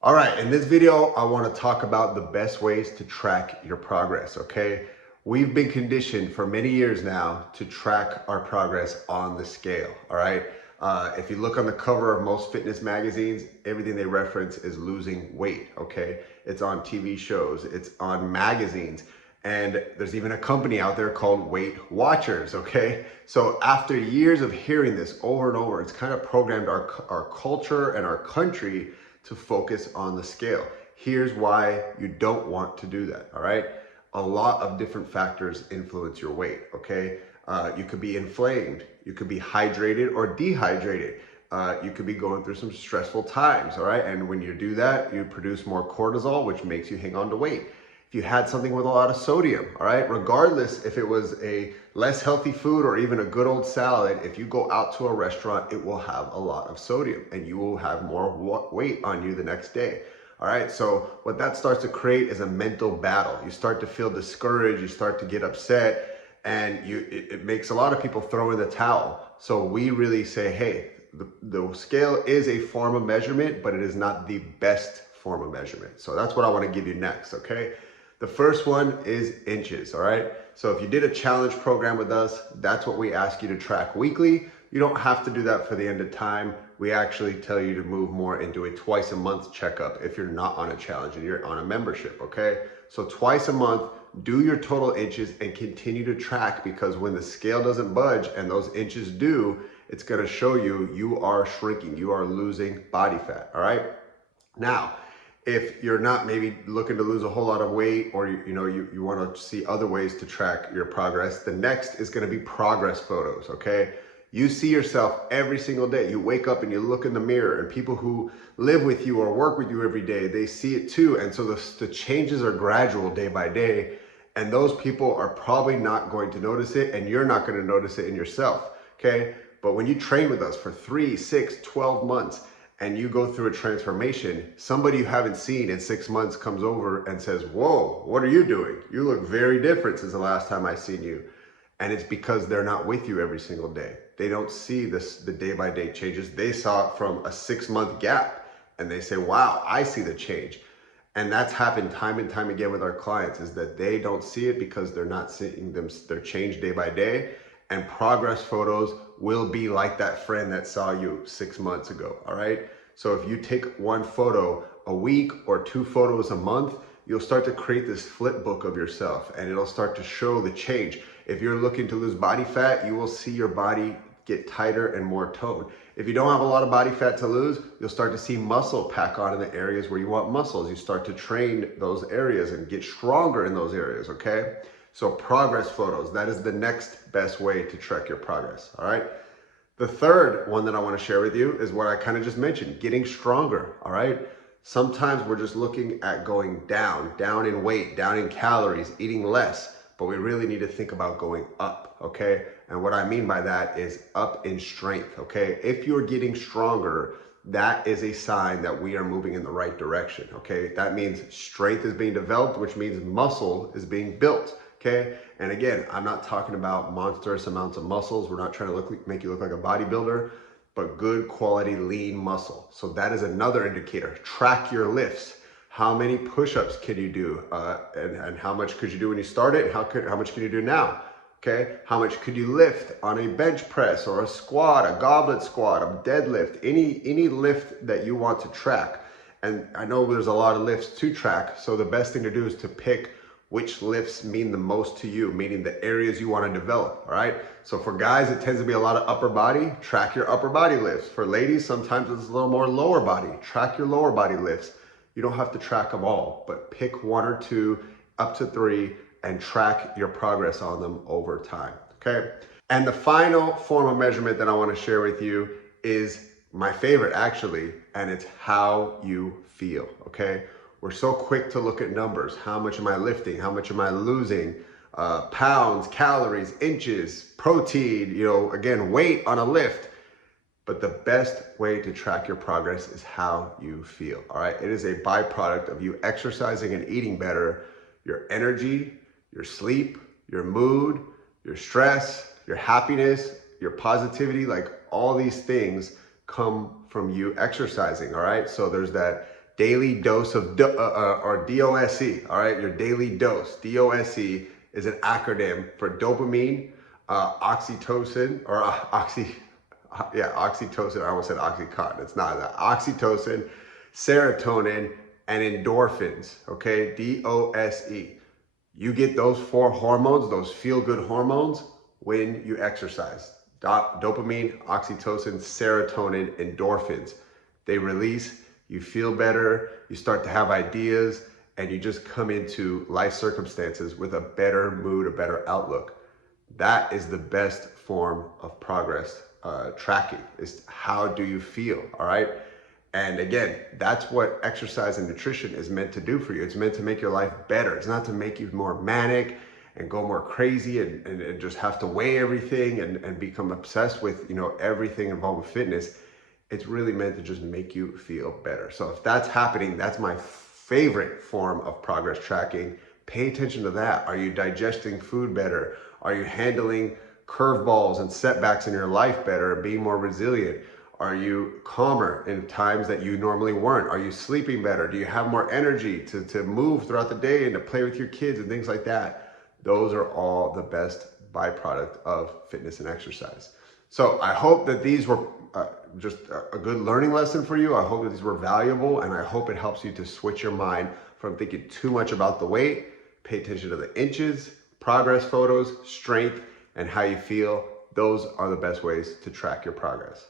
All right, in this video, I want to talk about the best ways to track your progress, okay? We've been conditioned for many years now to track our progress on the scale, all right? If you look on the cover of most fitness magazines, everything they reference is losing weight, okay? It's on TV shows, it's on magazines, and there's even a company out there called Weight Watchers, okay? So after years of hearing this over and over, it's kind of programmed our culture and our country to focus on the scale. Here's why you don't want to do that, all right? A lot of different factors influence your weight, okay? You could be inflamed, you could be hydrated or dehydrated. You could be going through some stressful times, all right? And when you do that, you produce more cortisol, which makes you hang on to weight. If you had something with a lot of sodium, all right, regardless if it was a less healthy food or even a good old salad, if you go out to a restaurant, it will have a lot of sodium and you will have more weight on you the next day. All right, so what that starts to create is a mental battle. You start to feel discouraged, you start to get upset, and it makes a lot of people throw in the towel. So we really say, hey, the scale is a form of measurement, but it is not the best form of measurement. So that's what I want to give you next, okay? The first one is inches, all right? So if you did a challenge program with us, that's what we ask you to track weekly. You don't have to do that for the end of time. We actually tell you to move more into a twice a month checkup if you're not on a challenge and you're on a membership, okay? So twice a month, do your total inches and continue to track, because when the scale doesn't budge and those inches do, it's gonna show you you are shrinking, you are losing body fat, all right? Now, if you're not maybe looking to lose a whole lot of weight, or you want to see other ways to track your progress, the next is going to be progress photos, okay? You see yourself every single day. You wake up and you look in the mirror, and people who live with you or work with you every day, they see it too. And so the changes are gradual day by day, and those people are probably not going to notice it, and you're not going to notice it in yourself, okay? But when you train with us for 3, 6, 12 months, and you go through a transformation, somebody you haven't seen in 6 months comes over and says, whoa, what are you doing? You look very different since the last time I seen you. And it's because they're not with you every single day. They don't see the day-by-day changes. They saw it from a 6-month gap, and they say, wow, I see the change. And that's happened time and time again with our clients, is that they don't see it because they're not seeing their change day by day. And progress photos will be like that friend that saw you 6 months ago, all right? So if you take one photo a week or 2 photos a month, you'll start to create this flip book of yourself, and it'll start to show the change. If you're looking to lose body fat, you will see your body get tighter and more toned. If you don't have a lot of body fat to lose, you'll start to see muscle pack on in the areas where you want muscles. You start to train those areas and get stronger in those areas, okay? So progress photos, that is the next best way to track your progress, all right? The third one that I want to share with you is what I kind of just mentioned, getting stronger, all right? Sometimes we're just looking at going down in weight, down in calories, eating less, but we really need to think about going up, okay? And what I mean by that is up in strength, okay? If you're getting stronger, that is a sign that we are moving in the right direction, okay? That means strength is being developed, which means muscle is being built, okay? And again, I'm not talking about monstrous amounts of muscles. We're not trying to make you look like a bodybuilder, but good quality lean muscle. So that is another indicator. Track your lifts. How many push-ups can you do? And how much could you do when you started? How much can you do now? Okay, how much could you lift on a bench press or a squat, a goblet squat, a deadlift, any lift that you want to track. And I know there's a lot of lifts to track, so the best thing to do is to pick which lifts mean the most to you, meaning the areas you want to develop, all right? So for guys, it tends to be a lot of upper body. Track your upper body lifts. For ladies, sometimes it's a little more lower body. Track your lower body lifts. You don't have to track them all, but pick 1 or 2, up to 3, and track your progress on them over time, okay? And the final form of measurement that I want to share with you is my favorite, actually, and it's how you feel, okay? We're so quick to look at numbers. How much am I lifting? How much am I losing? Pounds, calories, inches, protein, again, weight on a lift. But the best way to track your progress is how you feel, all right? It is a byproduct of you exercising and eating better. Your energy, your sleep, your mood, your stress, your happiness, your positivity, like all these things come from you exercising, all right? So there's that daily dose of, or DOSE, all right? Your daily dose. DOSE is an acronym for dopamine, oxytocin, or oxytocin. I almost said Oxycontin. It's not that. Oxytocin, serotonin, and endorphins, okay? DOSE. You get those 4 hormones, those feel-good hormones, when you exercise. Dopamine, oxytocin, serotonin, endorphins. They release, you feel better, you start to have ideas, and you just come into life circumstances with a better mood, a better outlook. That is the best form of progress tracking, is how do you feel, all right? And again, that's what exercise and nutrition is meant to do for you. It's meant to make your life better. It's not to make you more manic and go more crazy and just have to weigh everything and become obsessed with, everything involved with fitness. It's really meant to just make you feel better. So if that's happening, that's my favorite form of progress tracking. Pay attention to that. Are you digesting food better? Are you handling curveballs and setbacks in your life better and being more resilient? Are you calmer in times that you normally weren't? Are you sleeping better? Do you have more energy to move throughout the day and to play with your kids and things like that? Those are all the best byproduct of fitness and exercise. So I hope that these were just a good learning lesson for you. I hope that these were valuable, and I hope it helps you to switch your mind from thinking too much about the weight. Pay attention to the inches, progress photos, strength, and how you feel. Those are the best ways to track your progress.